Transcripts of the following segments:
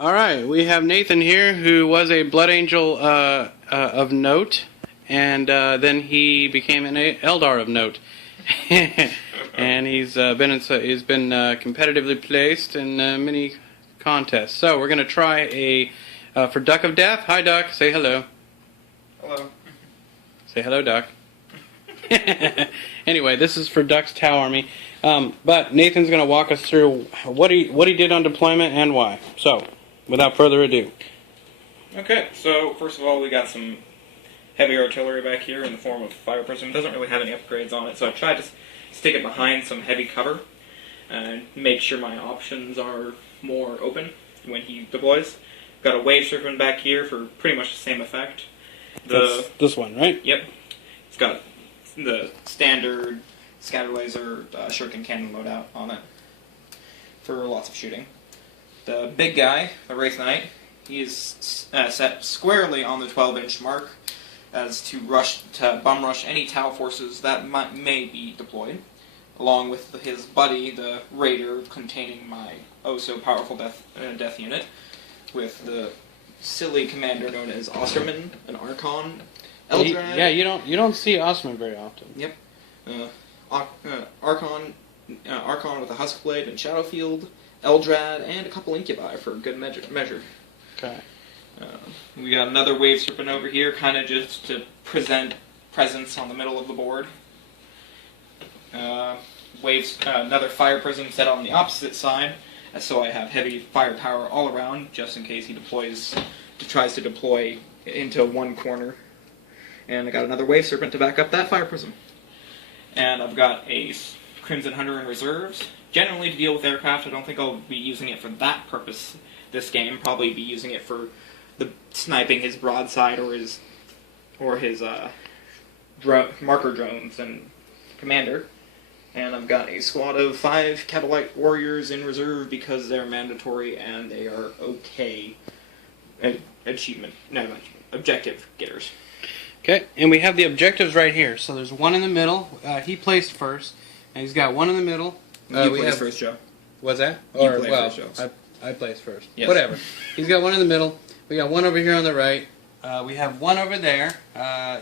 Alright, we have Nathan here, who was a Blood Angel of note, and then he became an Eldar of note. And he's been competitively placed in many contests. So we're going to try for Duck of Death. Hi, Duck. Say hello. Hello. Say hello, Duck. Anyway, this is for Duck's Tau Army. But Nathan's going to walk us through what he did on deployment and why. So, without further ado. Okay, so first of all, we got some heavy artillery back here in the form of Fire Prism. It doesn't really have any upgrades on it, so I tried to stick it behind some heavy cover and make sure my options are more open when he deploys. Got a Wave Serpent back here for pretty much the same effect. That's this one, right? Yep. It's got the standard scatter laser shuriken cannon loadout on it for lots of shooting. The big guy, the Wraith Knight, he is set squarely on the 12-inch mark as to bum rush any Tau forces that may be deployed, along with his buddy, the Raider, containing my oh-so-powerful death unit, with the silly commander known as Osterman, an Archon, Eldrad. Yeah, you don't see Osterman very often. Yep. Archon with a Huskblade and Shadowfield, Eldrad, and a couple Incubi for good measure. Okay. We got another Wave Serpent over here, kind of just to present presence on the middle of the board. Another Fire Prism set on the opposite side, so I have heavy firepower all around, just in case he tries to deploy into one corner. And I got another Wave Serpent to back up that Fire Prism. And I've got a Crimson Hunter in reserves. Generally to deal with aircraft. I don't think I'll be using it for that purpose this game. Probably be using it for sniping his broadside or his marker drones and commander. And I've got a squad of 5 Catalyte Warriors in reserve because they're mandatory and they are okay objective getters. Okay, and we have the objectives right here. So there's one in the middle. He placed first, and he's got one in the middle. You placed first, Joe. Was that? You placed first, Joe. I placed first. Yes. Whatever. He's got one in the middle. We got one over here on the right. We have one over there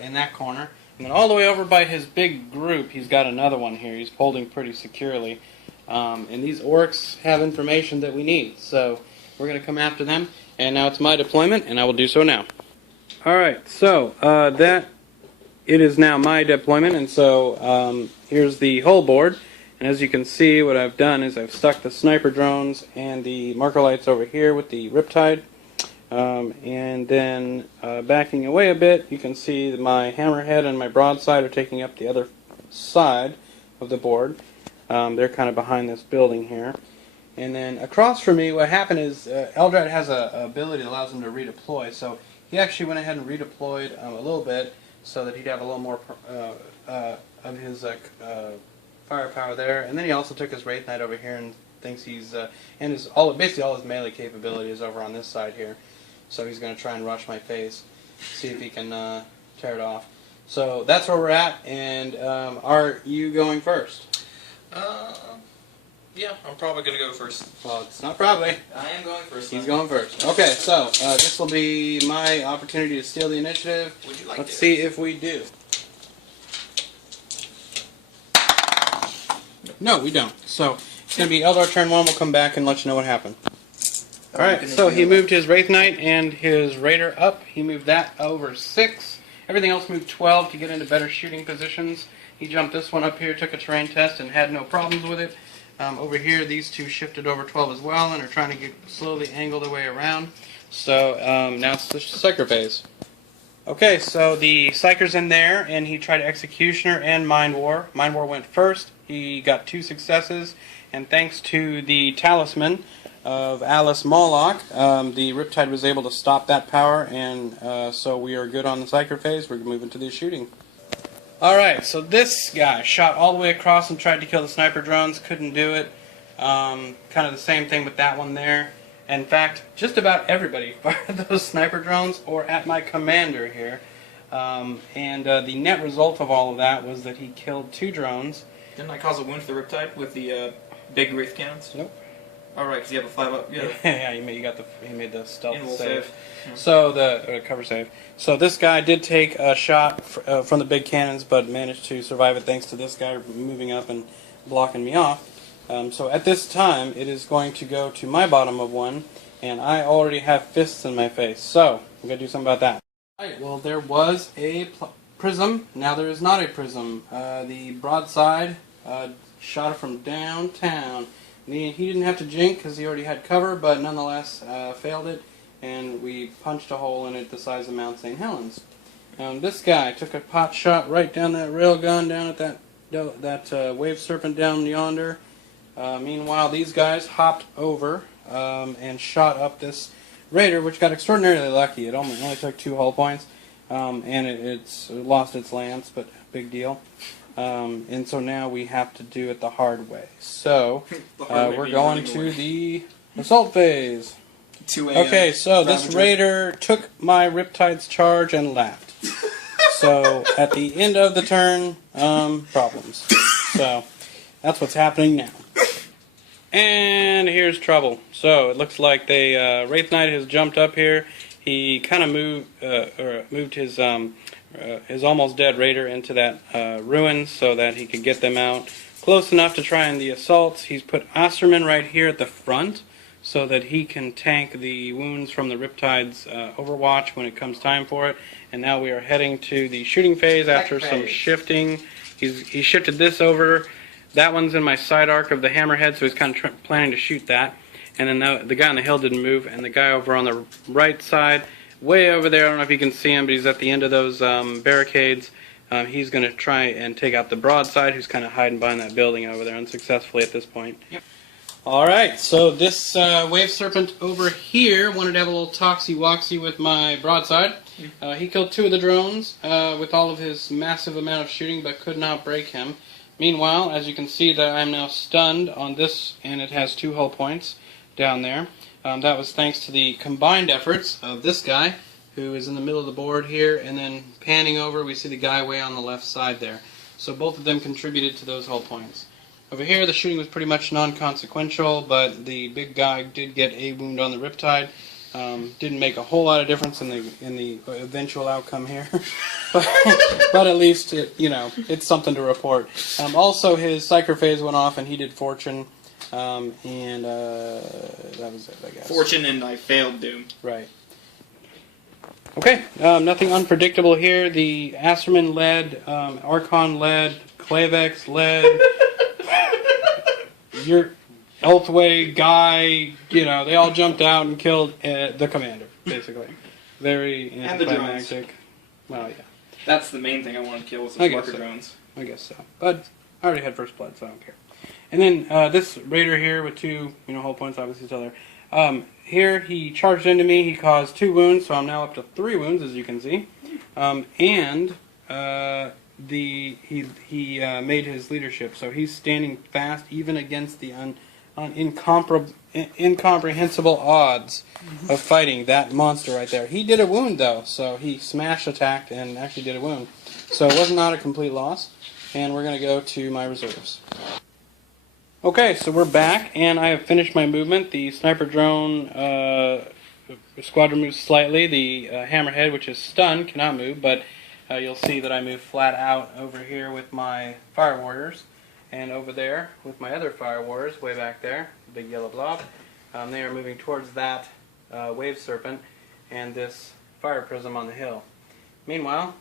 in that corner. And then all the way over by his big group, he's got another one here. He's holding pretty securely. And these orcs have information that we need. So we're going to come after them. And now it's my deployment, and I will do so now. Alright, so it is now my deployment, and so here's the whole board. And as you can see, what I've done is I've stuck the sniper drones and the marker lights over here with the Riptide. And then backing away a bit, you can see that my hammerhead and my broadside are taking up the other side of the board. They're kind of behind this building here. And then across from me, what happened is Eldrad has an ability that allows him to redeploy. So he actually went ahead and redeployed a little bit so that he'd have a little more of his firepower there. And then he also took his Wraith Knight over here and thinks he's basically all his melee capability is over on this side here. So he's going to try and rush my face, see if he can tear it off. So that's where we're at. And are you going first? Yeah, I'm probably going to go first. Well, it's not probably. I am going first. He's going first. Okay, so this will be my opportunity to steal the initiative. Would you like Let's to? see if we do. No, we don't. So it's going to be Eldar turn 1. We'll come back and let you know what happened. Alright, so he moved his Wraith Knight and his Raider up. He moved that over 6. Everything else moved 12 to get into better shooting positions. He jumped this one up here, took a terrain test, and had no problems with it. Over here, these two shifted over 12 as well and are trying to slowly angle their way around. So now it's the Psyker phase. Okay, so the Psyker's in there, and he tried Executioner and Mind War. Mind War went first. He got 2 successes, and thanks to the Talisman of Alice Moloch, the Riptide was able to stop that power, and so we are good on the Psyker phase. We're moving to the shooting. Alright, so this guy shot all the way across and tried to kill the sniper drones, couldn't do it. Kind of the same thing with that one there. In fact, just about everybody fired those sniper drones or at my commander here. The net result of all of that was that he killed 2 drones. Didn't I cause a wound to the Riptide with the big Wraith cannons? Nope. Oh, right, because you have a 5-up. Yeah, Yeah, he made the stealth Invul save. Yeah. So the cover save. So this guy did take a shot from the big cannons, but managed to survive it thanks to this guy moving up and blocking me off. So at this time, it is going to go to my bottom of 1, and I already have fists in my face. So I'm gonna do something about that. Alright, well there was a prism. Now there is not a prism. The broadside shot it from downtown. He didn't have to jink because he already had cover, but nonetheless failed it, and we punched a hole in it the size of Mount St. Helens. This guy took a pot shot right down that railgun, down at that wave serpent down yonder. Meanwhile, these guys hopped over and shot up this raider, which got extraordinarily lucky. It only took 2 hull points, and it lost its lance, but big deal. And so now we have to do it the hard way. So we're going to the assault phase. 2 a.m. Okay, so this raider took my Riptide's charge and left. So at the end of the turn, problems. So that's what's happening now. And here's trouble. So it looks like the Wraith Knight has jumped up here. He kind of moved his almost dead raider into that ruin so that he could get them out close enough to try in the assaults. He's put Osterman right here at the front so that he can tank the wounds from the Riptide's overwatch when it comes time for it. And now we are heading to the shooting phase after some shifting. He shifted this over. That one's in my side arc of the hammerhead, so he's kind of planning to shoot that. And then the guy on the hill didn't move, and the guy over on the right side, way over there, I don't know if you can see him, but he's at the end of those barricades. He's going to try and take out the broadside, who's kind of hiding behind that building over there unsuccessfully at this point. Yep. Alright, so this wave serpent over here wanted to have a little toxy-woxy with my broadside. He killed 2 of the drones with all of his massive amount of shooting, but could not break him. Meanwhile, as you can see, that I am now stunned on this, and it has 2 hull points down there. That was thanks to the combined efforts of this guy, who is in the middle of the board here, and then panning over, we see the guy way on the left side there. So both of them contributed to those hull points. Over here, the shooting was pretty much non-consequential, but the big guy did get a wound on the Riptide. Didn't make a whole lot of difference in the eventual outcome here, but at least it's something to report. Also, his Psyker phase went off, and he did Fortune, and that was it, I guess. Fortune and I failed Doom. Right. Okay, nothing unpredictable here. The Asterman led, Archon led, Klavex led. Your Elfway guy, they all jumped out and killed the commander, basically. Very anticlimactic. Well, yeah. That's the main thing I want to kill with some marker drones. I guess so. But I already had first blood, so I don't care. And then this raider here with 2, hull points, obviously still there. Here he charged into me. He caused 2 wounds, so I'm now up to 3 wounds, as you can see. And he made his leadership, so he's standing fast even against the incomprehensible odds of fighting that monster right there. He did a wound though, so he attacked and actually did a wound. So it was not a complete loss, and we're going to go to my reserves. Okay, so we're back, and I have finished my movement. The sniper drone squadron moves slightly. The hammerhead, which is stunned, cannot move, but you'll see that I move flat out over here with my fire warriors. And over there, with my other fire warriors, way back there, the big yellow blob, they are moving towards that wave serpent and this fire prism on the hill. Meanwhile,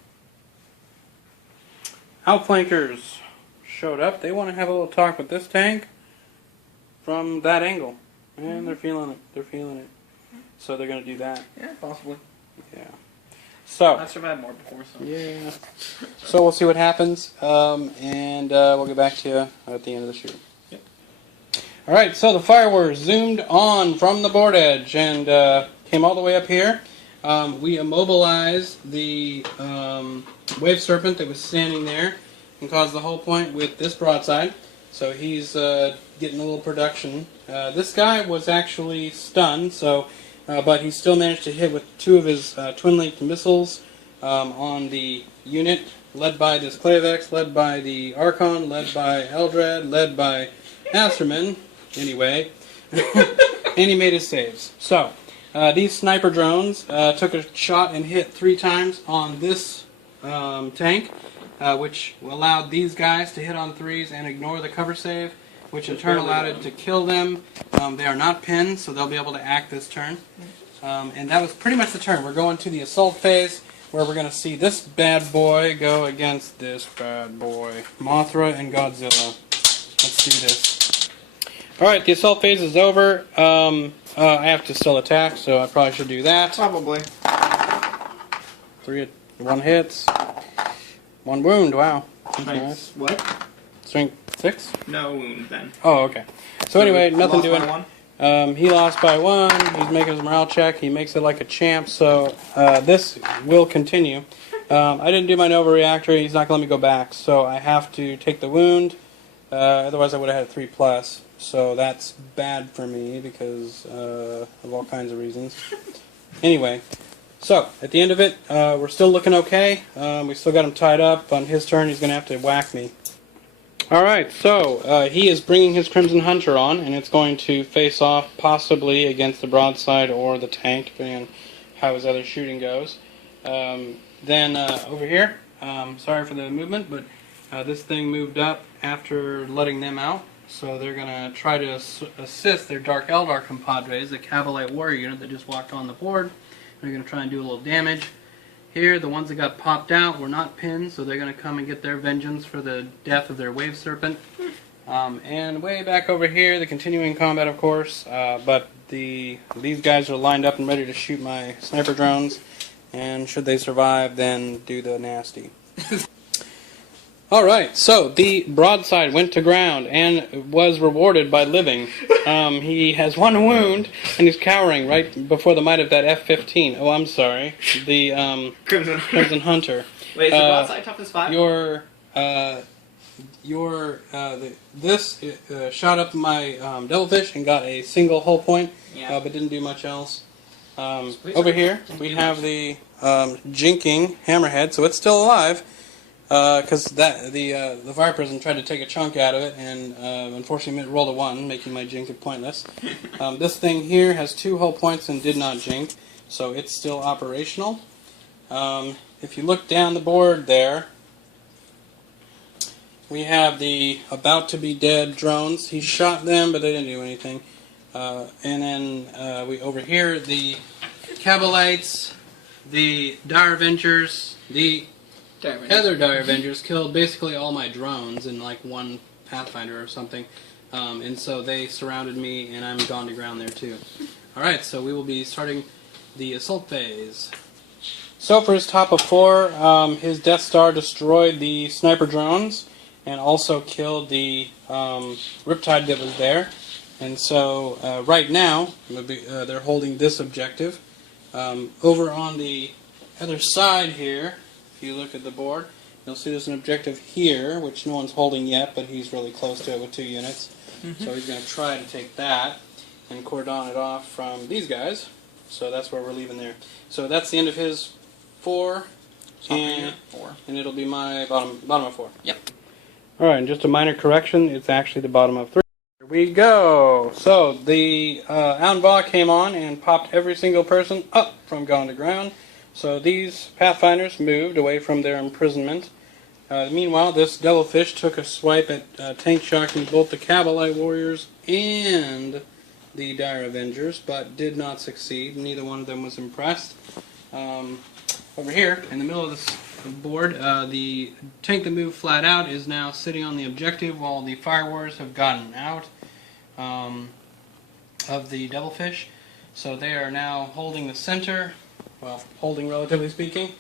outflankers showed up. They want to have a little talk with this tank from that angle. And they're feeling it. They're feeling it. So they're going to do that. Yeah, possibly. Yeah. So I've survived more before, so. Yeah. So we'll see what happens, and we'll get back to you at the end of the shoot. Yep. All right. So the fireworks zoomed on from the board edge and came all the way up here. We immobilized the wave serpent that was standing there and caused the whole point with this broadside. So he's getting a little production. This guy was actually stunned, so. But he still managed to hit with 2 of his twin-linked missiles on the unit, led by this Klavex, led by the Archon, led by Eldrad, led by Asterman. Anyway, And he made his saves. So, these sniper drones took a shot and hit 3 times on this tank, which allowed these guys to hit on 3s and ignore the cover save, which in turn allowed it to kill them. They are not pinned, so they'll be able to act this turn. And that was pretty much the turn. We're going to the assault phase, where we're going to see this bad boy go against this bad boy. Mothra and Godzilla. Let's do this. Alright, the assault phase is over. I have to still attack, so I probably should do that. Probably. 1 hits. 1 wound, wow. Nice. What? Strength 6? No wound then. Oh, okay. So anyway, nothing doing. By 1? He lost by 1. He's making his morale check. He makes it like a champ. So this will continue. I didn't do my Nova Reactor. He's not going to let me go back. So I have to take the wound. Otherwise, I would have had a 3+. So that's bad for me because of all kinds of reasons. Anyway, so at the end of it, we're still looking okay. We still got him tied up. On his turn, he's going to have to whack me. Alright, so he is bringing his Crimson Hunter on, and it's going to face off possibly against the broadside or the tank, depending on how his other shooting goes. Then over here, sorry for the movement, but this thing moved up after letting them out, so they're going to try to assist their Dark Eldar compadres, the Cavalite Warrior unit that just walked on the board. They're going to try and do a little damage. Here, the ones that got popped out were not pinned, so they're going to come and get their vengeance for the death of their Wave Serpent. And way back over here, the continuing combat, of course, but these guys are lined up and ready to shoot my sniper drones, and should they survive, then do the nasty. Alright, so the broadside went to ground and was rewarded by living. He has 1 wound, and he's cowering right before the might of that F-15. Oh, I'm sorry. The Crimson Hunter. Wait, is the broadside toughness 5? This shot up my Devilfish and got a single hull point, yeah. But didn't do much else. Over here, we have the Jinking Hammerhead, so it's still alive. Because the Fire Prison tried to take a chunk out of it, and unfortunately it rolled a 1, making my jink pointless. This thing here has 2 hull points and did not jink, so it's still operational. If you look down the board there, we have the about-to-be-dead drones. He shot them, but they didn't do anything. And then over here, the Cabalites, the Dire Avengers, the other Dire Avengers killed basically all my drones in like 1 Pathfinder or something, and so they surrounded me, and I'm gone to ground there too. Alright, so we will be starting the assault phase. So for his top of 4, his Death Star destroyed the sniper drones, and also killed the Riptide that was there, and so right now, they're holding this objective. Over on the other side here, if you look at the board, you'll see there's an objective here, which no one's holding yet, but he's really close to it with 2 units. So he's going to try to take that and cordon it off from these guys. So that's where we're leaving there. So that's the end of his 4, and it'll be my bottom of 4. Yep. Alright, and just a minor correction, it's actually the bottom of 3. Here we go! So the Aun'Va came on and popped every single person up from gone to ground. So these Pathfinders moved away from their imprisonment. Meanwhile, this Devilfish took a swipe at tank shocking both the Cavalite Warriors and the Dire Avengers, but did not succeed. Neither one of them was impressed. Over here, in the middle of this board, the tank that moved flat out is now sitting on the objective while the Fire Warriors have gotten out of the Devilfish. So they are now holding the center. Well, holding relatively speaking.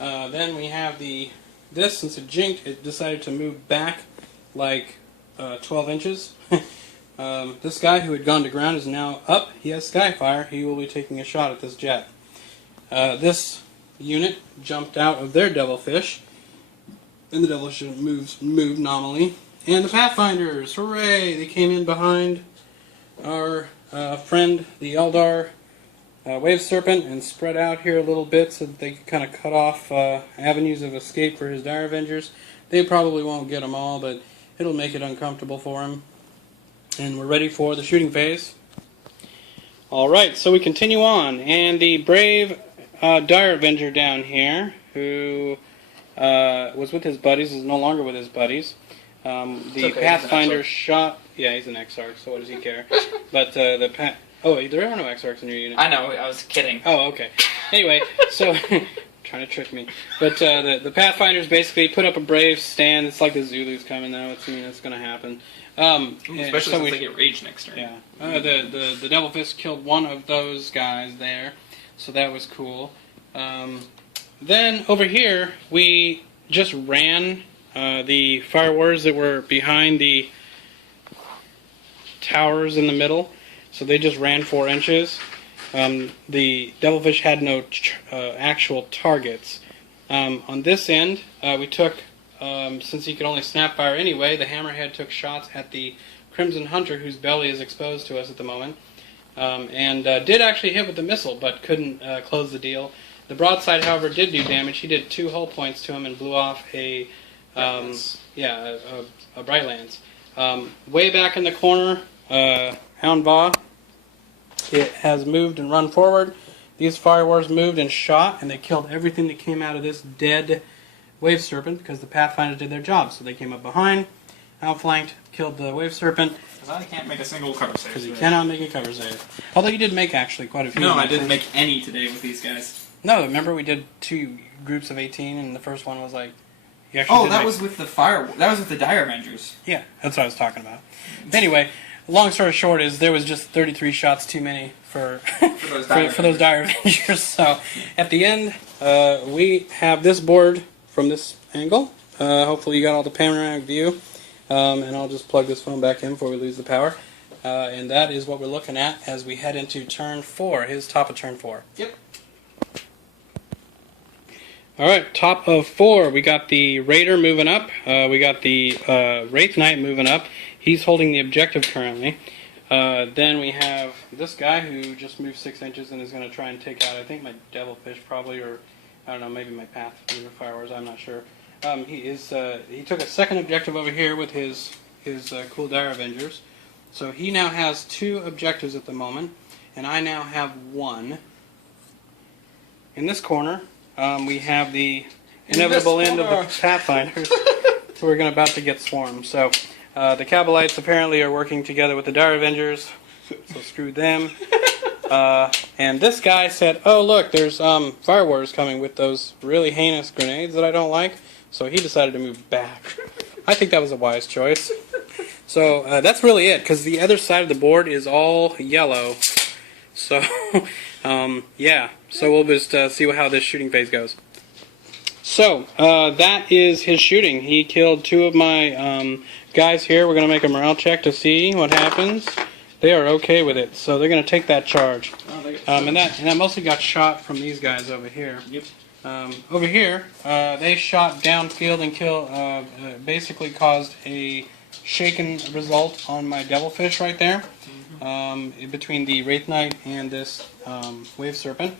Then we have this, since it jinked, it decided to move back like 12 inches. This guy who had gone to ground is now up. He has Skyfire. He will be taking a shot at this jet. This unit jumped out of their Devilfish, and the Devilfish moved nominally. And the Pathfinders, hooray! They came in behind our friend, the Eldar Wave Serpent, and spread out here a little bit so that they could kind of cut off avenues of escape for his Dire Avengers. They probably won't get them all, but it'll make it uncomfortable for him. And we're ready for the shooting phase. Alright, so we continue on, and the brave Dire Avenger down here, who was with his buddies, is no longer with his buddies. The okay, Pathfinder shot... Yeah, he's an Exarch, so what does he care? But oh, there are no Exarchs in your unit. I know, I was kidding. Oh, okay. Anyway, so... trying to trick me. But the Pathfinders basically put up a brave stand. It's like the Zulus coming, though. It's going to happen. Especially so since they get rage next turn. Yeah. The Devil Fist killed one of those guys there, so that was cool. Then over here, we just ran the Fire Warriors that were behind the towers in the middle, so they just ran 4 inches. The Devilfish had no actual targets. On this end, we took, since he could only snap fire anyway, the Hammerhead took shots at the Crimson Hunter, whose belly is exposed to us at the moment, and did actually hit with the missile, but couldn't close the deal. The broadside, however, did do damage. He did 2 hull points to him and blew off a Bright Lance. Way back in the corner, Aun'Va, it has moved and run forward. These Fire Wars moved and shot, and they killed everything that came out of this dead Wave Serpent because the Pathfinders did their job. So they came up behind, outflanked, killed the Wave Serpent. Because I can't make a single cover save. Because you cannot make a cover save. Although you did make actually quite a few. No, I didn't make any today with these guys. No, remember we did 2 groups of 18, and the first one was like... That was with the That was with the Dire Avengers. Yeah, that's what I was talking about. Anyway, long story short is there was just 33 shots too many for those Dire Avengers. So at the end, we have this board from this angle. Hopefully you got all the panoramic view. And I'll just plug this phone back in before we lose the power. And that is what we're looking at as we head into turn 4, his top of turn 4. Yep. Alright, top of 4, we got the Raider moving up. We got the Wraith Knight moving up. He's holding the objective currently. Then we have this guy who just moved 6 inches and is going to try and take out, I think, my Devilfish probably, or I don't know, maybe my Pathfinder Fire Wars, I'm not sure. He took a second objective over here with his cool Dire Avengers. So he now has 2 objectives at the moment, and I now have 1. In this corner, we have the inevitable end of the Pathfinders, who are about to get swarmed. So the Cabalites apparently are working together with the Dire Avengers, so screw them. And this guy said, oh look, there's Fire Wars coming with those really heinous grenades that I don't like, so he decided to move back. I think that was a wise choice. So that's really it, because the other side of the board is all yellow. So, yeah. So we'll just see how this shooting phase goes. So, that is his shooting. He killed 2 of my guys here. We're going to make a morale check to see what happens. They are okay with it, so they're going to take that charge. And that mostly got shot from these guys over here. Yep. Over here, they shot downfield and basically caused a shaken result on my Devilfish right there. Between the Wraith Knight and this Wave Serpent.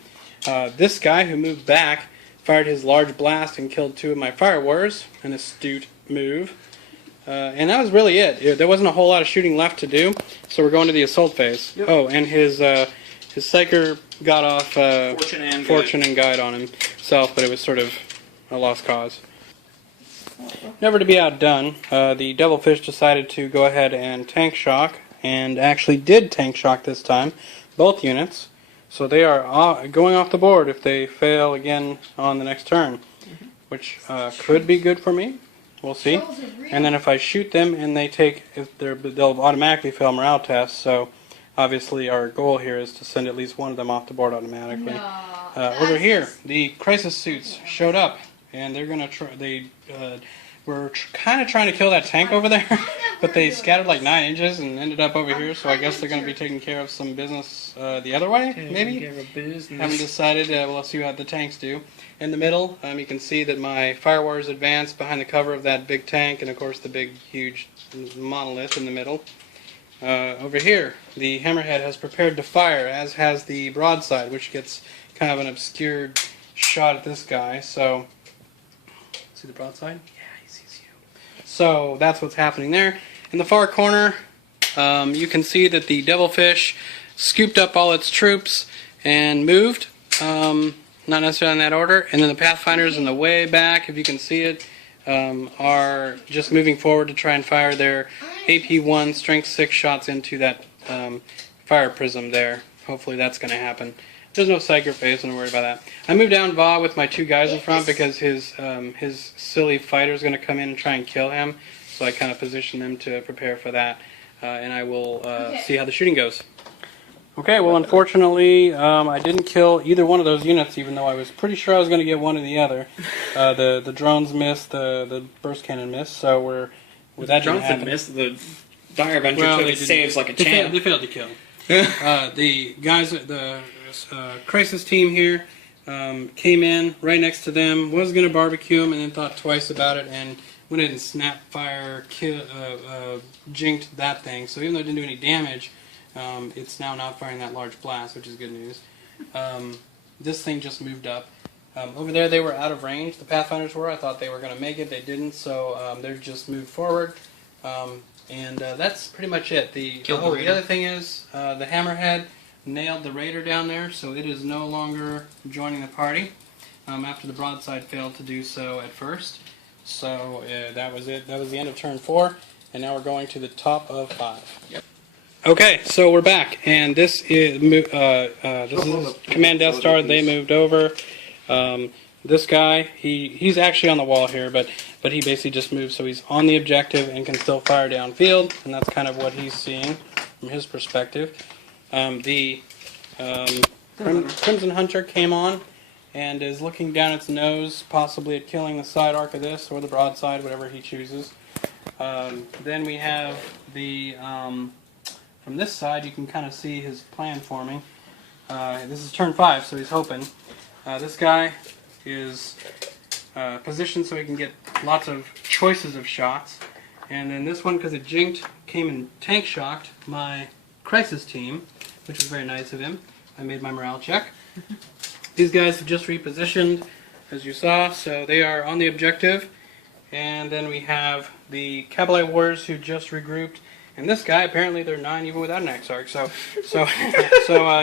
This guy who moved back fired his large blast and killed 2 of my Fire Warriors. An astute move. And that was really it. There wasn't a whole lot of shooting left to do, so we're going to the assault phase. Yep. Oh, and his Psyker got off Fortune and Guide on himself, but it was sort of a lost cause. Never to be outdone, the Devilfish decided to go ahead and tank shock, and actually did tank shock this time, both units. So they are going off the board if they fail again on the next turn, which could be good for me. We'll see. And then if I shoot them and they take, they'll automatically fail morale tests. So obviously our goal here is to send at least one of them off the board automatically. No, over here, the crisis suits showed up, and they're gonna try. They were kind of trying to kill that tank over there, but they scattered like 9 inches and ended up over here. So I guess they're gonna be taking care of some business the other way, maybe. Haven't decided. We'll see what the tanks do. In the middle, you can see that my Fire Warriors advanced behind the cover of that big tank, and of course the big, huge monolith in the middle. Over here, the Hammerhead has prepared to fire, as has the broadside, which gets kind of an obscured shot at this guy. So, see the broadside? Yeah, he sees you. So that's what's happening there. In the far corner, you can see that the Devilfish scooped up all its troops and moved. Not necessarily in that order. And then the Pathfinders in the way back, if you can see it, are just moving forward to try and fire their AP1 Strength 6 shots into that fire prism there. Hopefully that's going to happen. There's no psychic phase, I'm worried about that. I moved down Va with my 2 guys in front because his silly fighter is going to come in and try and kill him. So I kind of position them to prepare for that. And I will see how the shooting goes. Okay, well unfortunately I didn't kill either one of those units, even though I was pretty sure I was going to get one or the other. The drones missed, the burst cannon missed, so we're... With that drones didn't miss, the Dire Avenger took saves like a champ. They failed to kill. The guys, the Crisis team here came in right next to them, was going to barbecue them, and then thought twice about it, and went ahead and snap fire, jinked that thing. So even though it didn't do any damage, it's now not firing that large blast, which is good news. This thing just moved up. Over there they were out of range, the Pathfinders were. I thought they were going to make it, they didn't, so they just moved forward. And that's pretty much it. The other thing is, the Hammerhead nailed the Raider down there, so it is no longer joining the party, after the broadside failed to do so at first. So that was it. That was the end of turn 4, and now we're going to the top of 5. Yep. Okay, so we're back, and this is Command Death Star. They moved over. This guy, he's actually on the wall here, but he basically just moved, so he's on the objective and can still fire downfield, and that's kind of what he's seeing from his perspective. The Crimson Hunter came on and is looking down its nose, possibly at killing the side arc of this, or the broadside, whatever he chooses. Then we have the... from this side, you can kind of see his plan forming. This is turn 5, so he's hoping. This guy is positioned so he can get lots of choices of shots. And then this one, because it jinked, came and tank shocked my Crisis team, which was very nice of him. I made my morale check. These guys have just repositioned, as you saw, so they are on the objective. And then we have the Caballet Warriors who just regrouped. And this guy, apparently they're 9 even without an anOrk, so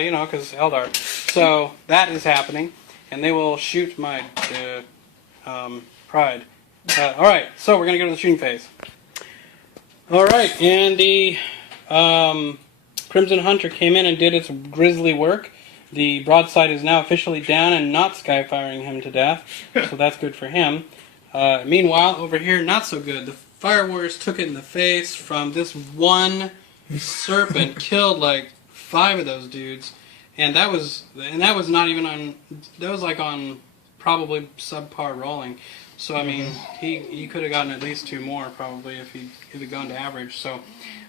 you know, because Eldar. So that is happening, and they will shoot my Pride. Alright, so we're going to go to the shooting phase. Alright, and the Crimson Hunter came in and did its grisly work. The broadside is now officially down and not skyfiring him to death, so that's good for him. Meanwhile, over here, not so good. The Fire Warriors took it in the face from this one serpent, killed like 5 of those dudes, and that was not even on. That was like on probably subpar rolling. So I mean, he could have gotten at least 2 more probably if he'd gone to average. So,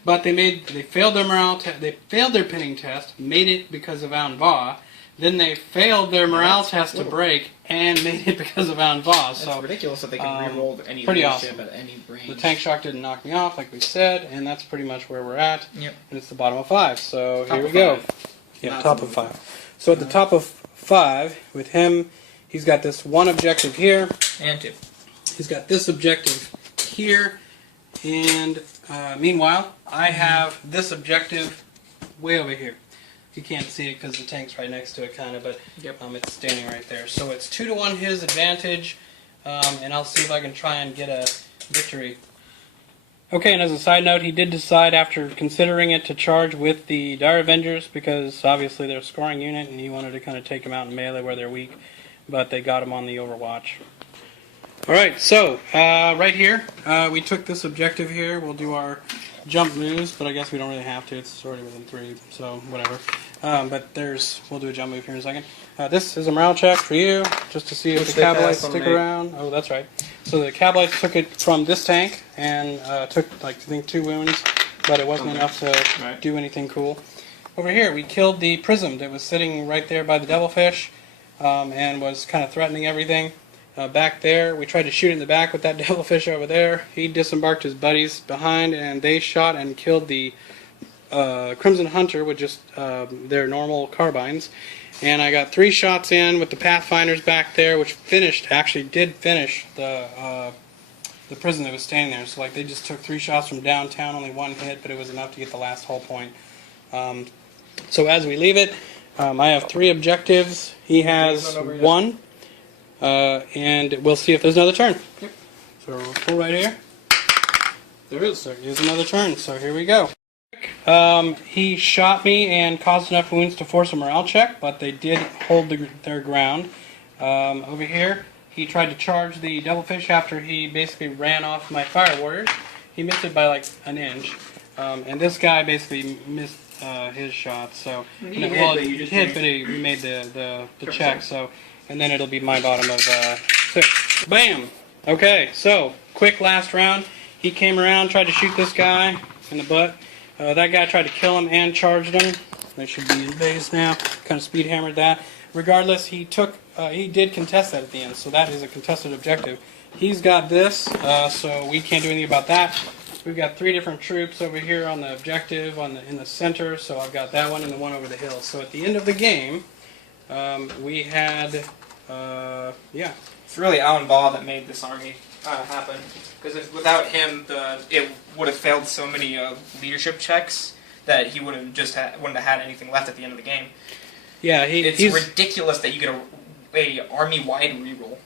but they failed their morale they failed their pinning test, made it because of Aun'Va. Then they failed their morale test to break and made it because of Aun'Va. So it's ridiculous that they can reroll any pretty leadership awesome. at any range. The tank shock didn't knock me off, like we said, and that's pretty much where we're at. Yep. And it's the bottom of 5. So Top here we of go. 5. Yeah, Not top of 5. So at the top of 5, with him, he's got this one objective here. And 2. He's got this objective here. And meanwhile, I have this objective way over here. You can't see it because the tank's right next to it, kind of, but it's standing right there. So it's 2-1 his advantage, and I'll see if I can try and get a victory. Okay, and as a side note, he did decide after considering it to charge with the Dire Avengers because obviously they're a scoring unit, and he wanted to kind of take them out in melee where they're weak, but they got him on the Overwatch. Alright, so right here, we took this objective here. We'll do our jump moves, but I guess we don't really have to. It's already within 3, so whatever. But we'll do a jump move here in a second. This is a morale check for you, just to see if the Cabalites stick around. Oh, that's right. So the Cabalites took it from this tank and took, like, I think 2 wounds, but it wasn't enough to do anything cool. Over here, we killed the Prism that was sitting right there by the Devilfish and was kind of threatening everything. Back there, we tried to shoot in the back with that Devilfish over there. He disembarked his buddies behind, and they shot and killed the Crimson Hunter with just their normal carbines. And I got 3 shots in with the Pathfinders back there, which did finish the prison that was standing there. So like they just took 3 shots from downtown, only 1 hit, but it was enough to get the last hull point. So as we leave it, I have 3 objectives. He has 1. And we'll see if there's another turn. Yep. So we'll pull right here. There is another turn, so here we go. He shot me and caused enough wounds to force a morale check, but they did hold their ground. Over here, he tried to charge the Devilfish after he basically ran off my Fire Warriors. He missed it by like an inch. And this guy basically missed his shot, so... He hit, but he made the check, so... And then it'll be my bottom of 6. Bam! Okay, so, quick last round. He came around, tried to shoot this guy in the butt. That guy tried to kill him and charged him. They should be in base now. Kind of speed hammered that. Regardless, he did contest that at the end, so that is a contested objective. He's got this, so we can't do anything about that. We've got 3 different troops over here on the objective in the center, so I've got that one and the one over the hill. So at the end of the game, we had, yeah. It's really Aun'Va that made this army happen. Because without him, it would have failed so many leadership checks that he wouldn't have had anything left at the end of the game. Yeah, it's ridiculous that you get a army-wide reroll.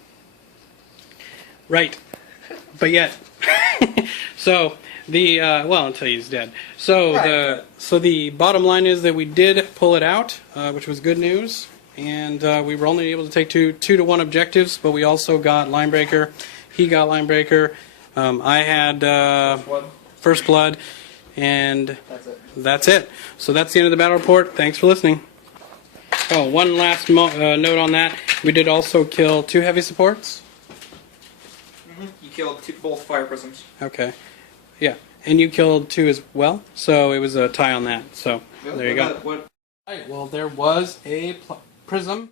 Right, but yet, so well, until he's dead. So right, so the bottom line is that we did pull it out, which was good news. And we were only able to take 2-to-1 objectives, but we also got Linebreaker. He got Linebreaker. I had First Blood, and that's it. So that's the end of the battle report. Thanks for listening. Oh, one last note on that. We did also kill 2 heavy supports. Mm-hmm. You killed both fire prisms. Okay. Yeah. And you killed 2 as well, so it was a tie on that. So there you go. All right, well, there was a prism